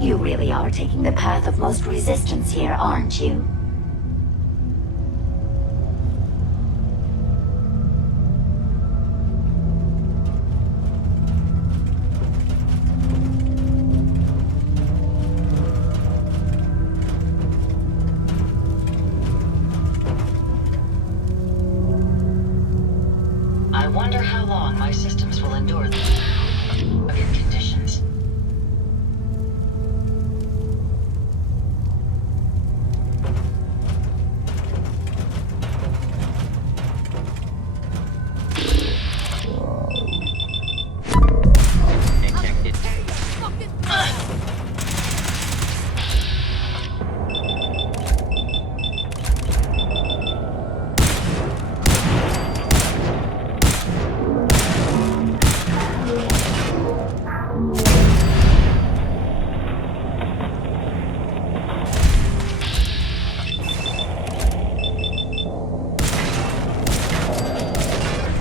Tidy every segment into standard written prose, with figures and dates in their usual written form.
You really are taking the path of most resistance here, aren't you? I wonder how long my systems will endure these rugged conditions. Detected.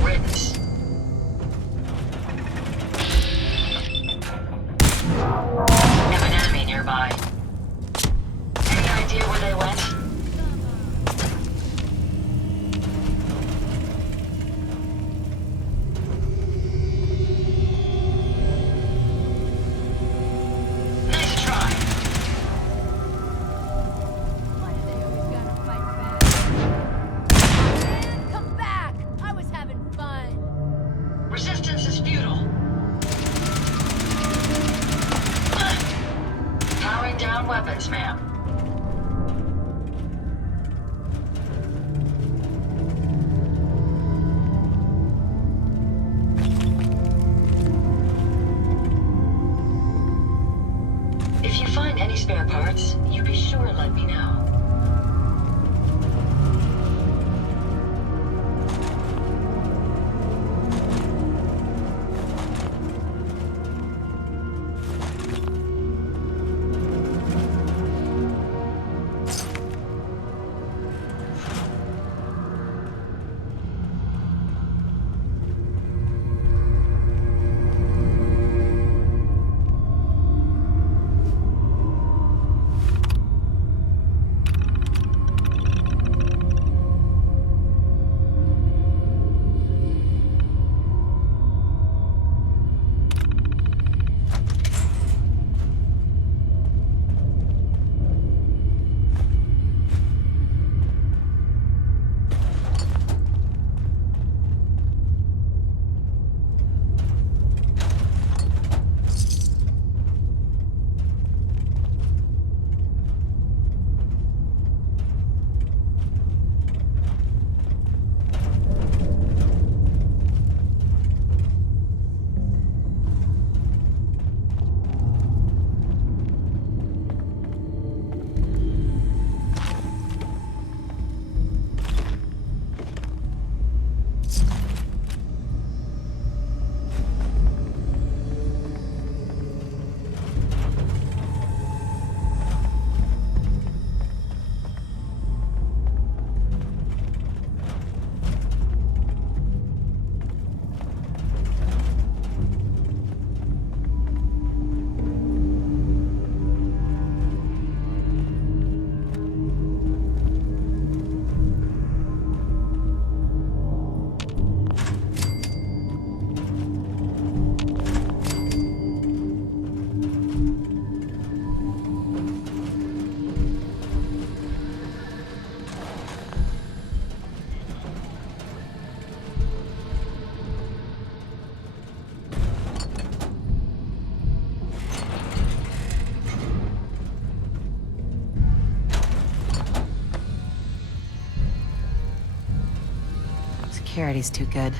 Riddance. Have an enemy nearby. Any idea where they went? Nice try. Why do they always gotta fight back? Man, come back! I was having fun. Resistance is futile. Powering down weapons, ma'am. If you find any spare parts, you be sure and let me know. Security's too good.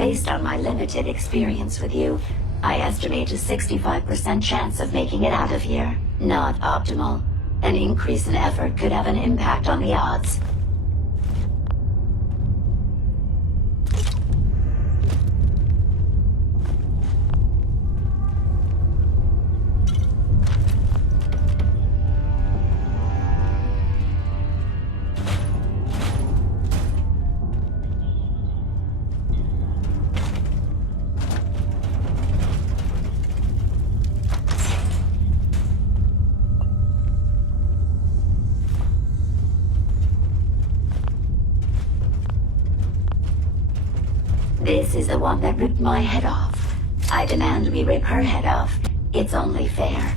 Based on my limited experience with you, I estimate a 65% chance of making it out of here. Not optimal. An increase in effort could have an impact on the odds. This is the one that ripped my head off. I demand we rip her head off. It's only fair.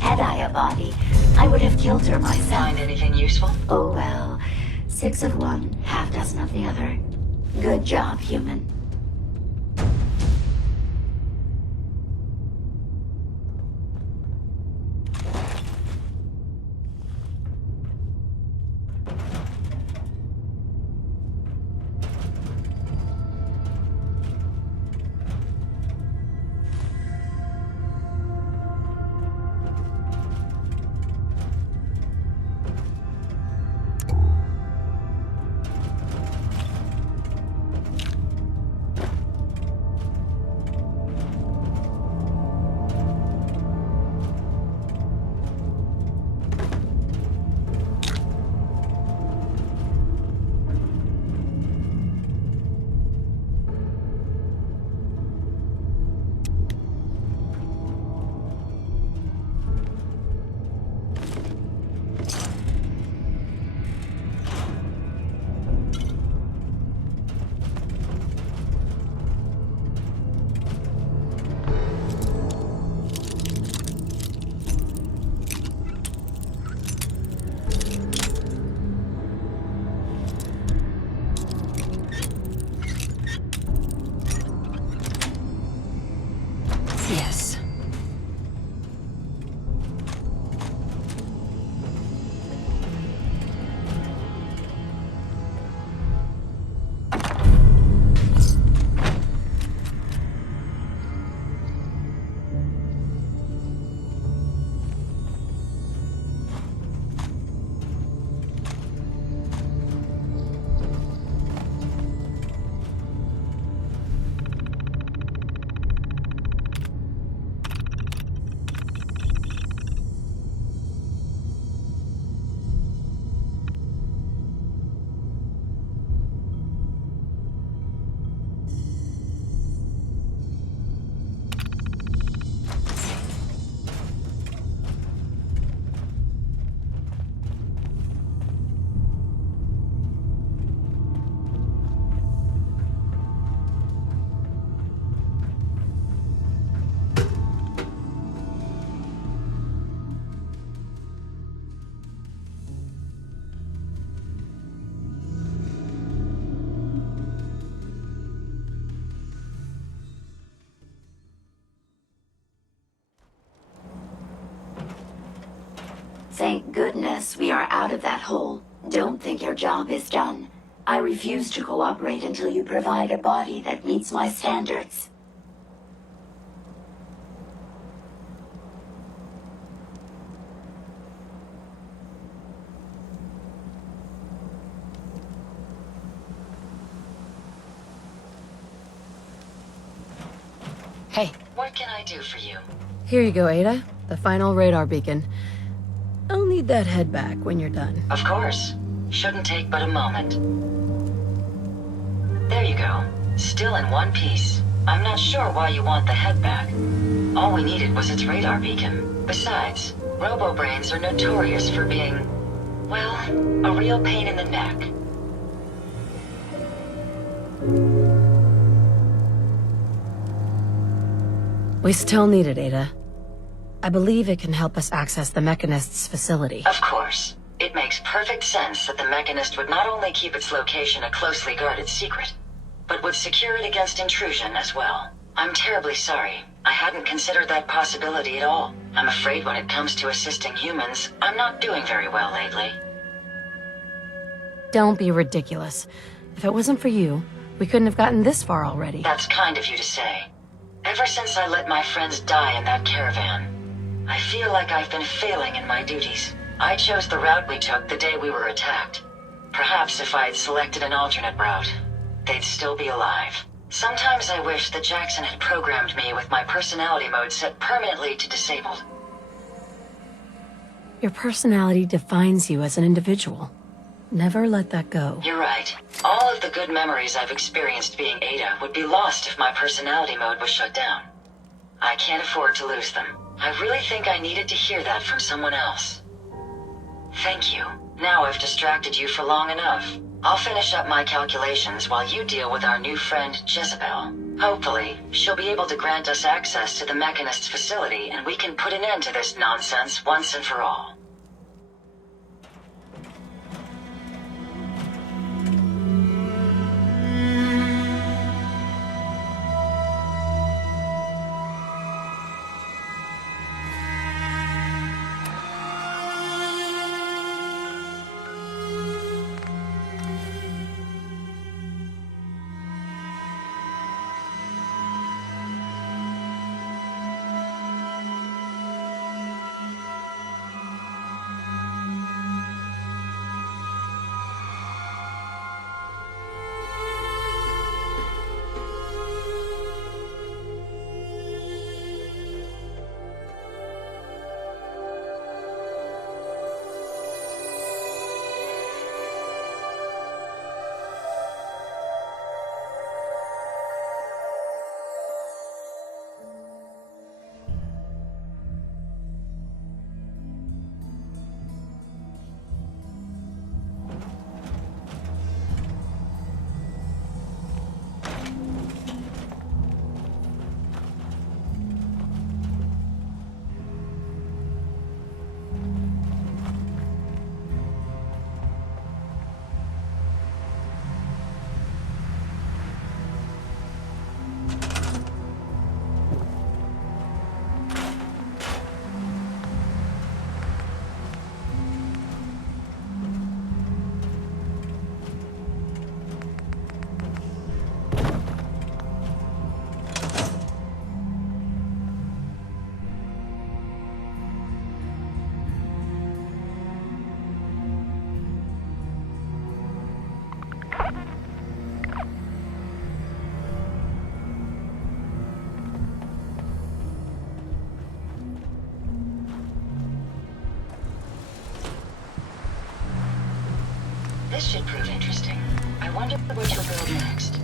Had I a body, I would have killed her myself. Find anything useful? Oh well. 6 of one, half dozen of the other. Good job, human. Thank goodness we are out of that hole. Don't think your job is done. I refuse to cooperate until you provide a body that meets my standards. Hey, What can I do for you? Here you go, Ada. The final radar beacon. I'll need that head back when you're done. Of course. Shouldn't take but a moment. There you go. Still in one piece. I'm not sure why you want the head back. All we needed was its radar beacon. Besides, robo-brains are notorious for being, well, a real pain in the neck. We still need it, Ada. I believe it can help us access the Mechanist's facility. Of course. It makes perfect sense that the Mechanist would not only keep its location a closely guarded secret, but would secure it against intrusion as well. I'm terribly sorry. I hadn't considered that possibility at all. I'm afraid when it comes to assisting humans, I'm not doing very well lately. Don't be ridiculous. If it wasn't for you, we couldn't have gotten this far already. That's kind of you to say. Ever since I let my friends die in that caravan, I feel like I've been failing in my duties. I chose the route we took the day we were attacked. Perhaps if I had selected an alternate route, they'd still be alive. Sometimes I wish that Jackson had programmed me with my personality mode set permanently to disabled. Your personality defines you as an individual. Never let that go. You're right. All of the good memories I've experienced being Ada would be lost if my personality mode was shut down. I can't afford to lose them. I really think I needed to hear that from someone else. Thank you. Now I've distracted you for long enough. I'll finish up my calculations while you deal with our new friend, Jezebel. Hopefully, she'll be able to grant us access to the Mechanist's facility and we can put an end to this nonsense once and for all. This should prove interesting. I wonder what you'll build next.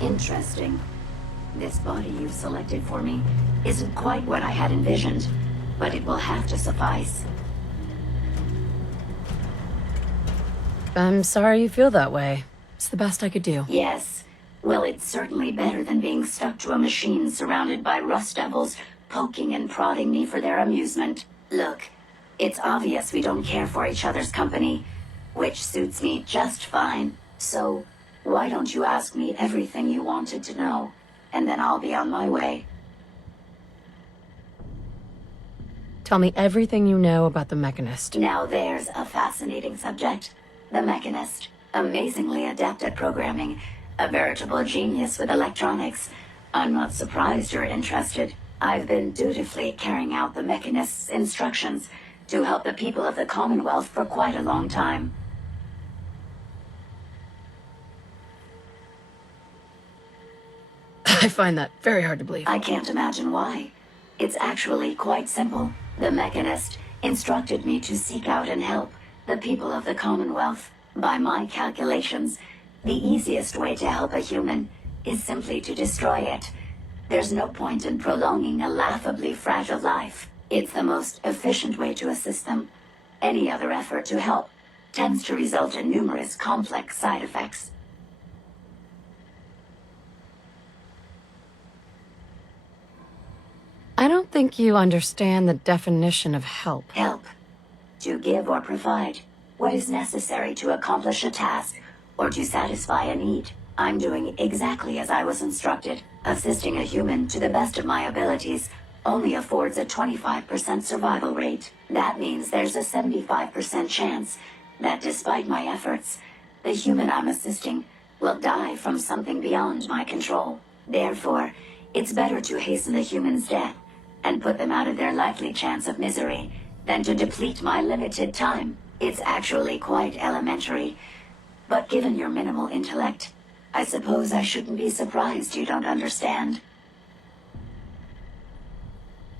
Interesting. This body you've selected for me isn't quite what I had envisioned, but it will have to suffice. I'm sorry you feel that way. It's the best I could do. Yes. Well, it's certainly better than being stuck to a machine surrounded by rust devils poking and prodding me for their amusement. Look, it's obvious we don't care for each other's company, which suits me just fine. So, why don't you ask me everything you wanted to know, and then I'll be on my way. Tell me everything you know about the Mechanist. Now there's a fascinating subject. The Mechanist, amazingly adept at programming, a veritable genius with electronics. I'm not surprised you're interested. I've been dutifully carrying out the Mechanist's instructions to help the people of the Commonwealth for quite a long time. I find that very hard to believe. I can't imagine why. It's actually quite simple. The Mechanist instructed me to seek out and help the people of the Commonwealth. By my calculations, the easiest way to help a human is simply to destroy it. There's no point in prolonging a laughably fragile life. It's the most efficient way to assist them. Any other effort to help tends to result in numerous complex side effects. I don't think you understand the definition of help. Help. To give or provide what is necessary to accomplish a task or to satisfy a need. I'm doing exactly as I was instructed. Assisting a human to the best of my abilities only affords a 25% survival rate. That means there's a 75% chance that despite my efforts, the human I'm assisting will die from something beyond my control. Therefore, it's better to hasten the human's death and put them out of their likely chance of misery than to deplete my limited time. It's actually quite elementary, but given your minimal intellect, I suppose I shouldn't be surprised you don't understand.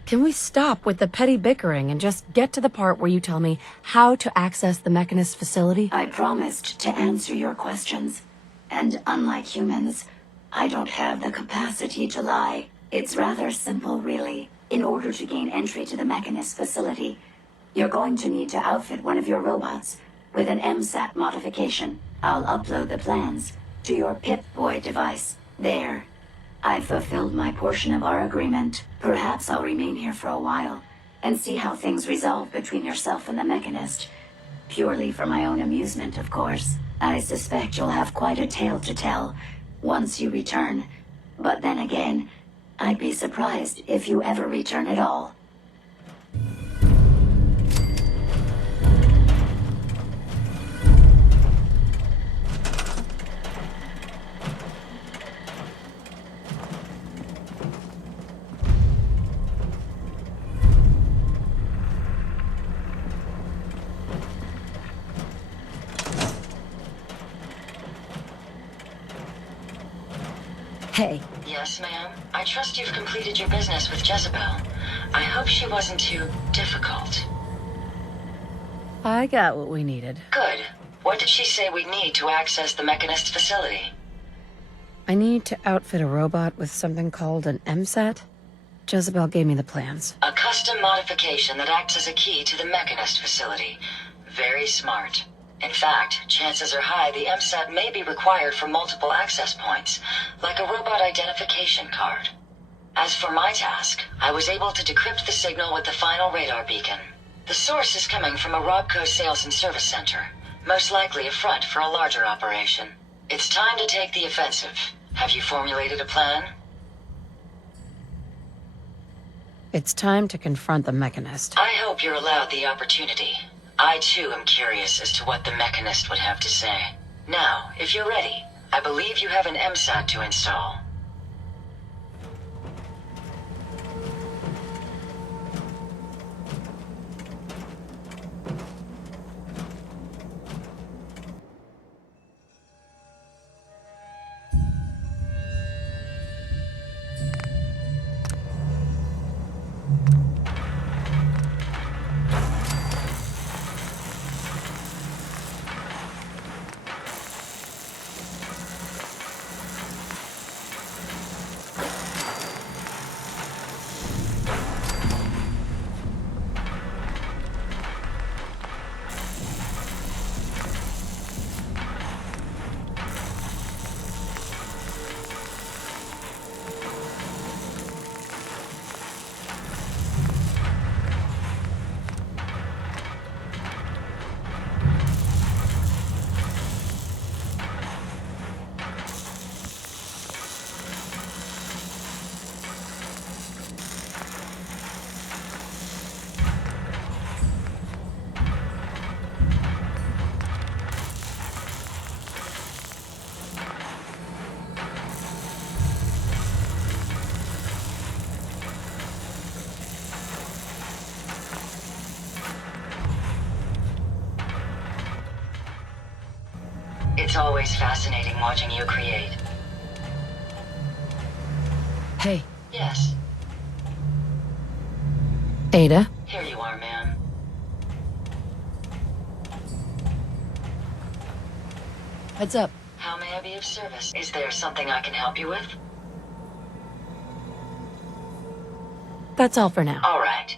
Can we stop with the petty bickering and just get to the part where you tell me how to access the Mechanist facility? I promised to answer your questions, and unlike humans, I don't have the capacity to lie. It's rather simple, really. In order to gain entry to the Mechanist facility, you're going to need to outfit one of your robots with an MSAT modification. I'll upload the plans to your Pip-Boy device. There. I've fulfilled my portion of our agreement. Perhaps I'll remain here for a while and see how things resolve between yourself and the Mechanist. Purely for my own amusement, of course. I suspect you'll have quite a tale to tell once you return. But then again, I'd be surprised if you ever return at all. Hey, Yes, ma'am. I trust you've completed your business with Jezebel. I hope she wasn't too difficult. I got what we needed. Good. What did she say we need to access the Mechanist facility? I need to outfit a robot with something called an MSAT. Jezebel gave me the plans. A custom modification that acts as a key to the Mechanist facility. Very smart. In fact, chances are high the MSAT may be required for multiple access points, like a robot identification card. As for my task, I was able to decrypt the signal with the final radar beacon. The source is coming from a Robco sales and service center, most likely a front for a larger operation. It's time to take the offensive. Have you formulated a plan? It's time to confront the Mechanist. I hope you're allowed the opportunity. I too am curious as to what the Mechanist would have to say. Now, if you're ready, I believe you have an MSAT to install. It's always fascinating watching you create. Hey, Yes, Ada? here you are, ma'am. Heads up. How may I be of service? Is there something I can help you with? That's all for now. All right.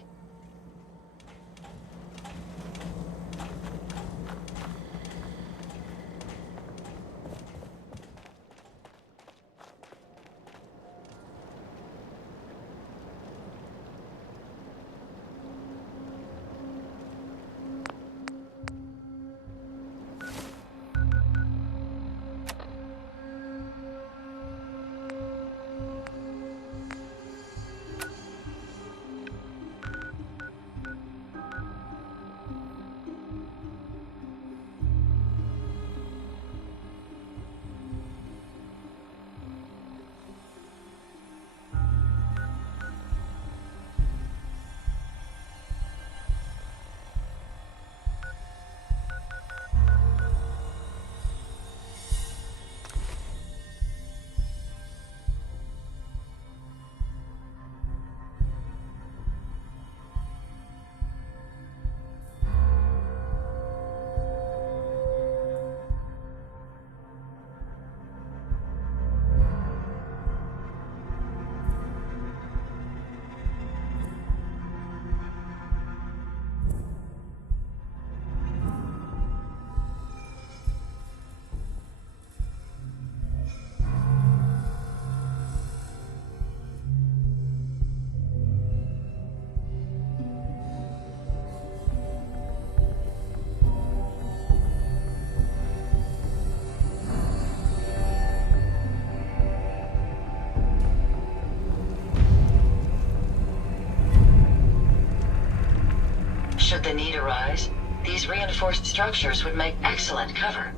Should the need arise, these reinforced structures would make excellent cover.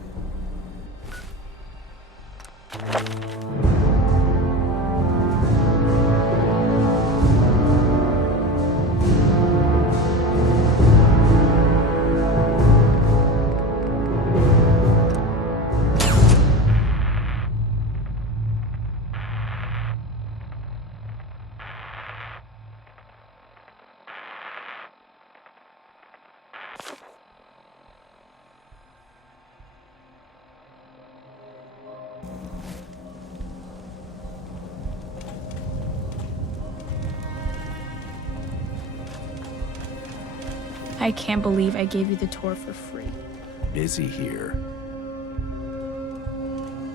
I can't believe I gave you the tour for free. Busy here.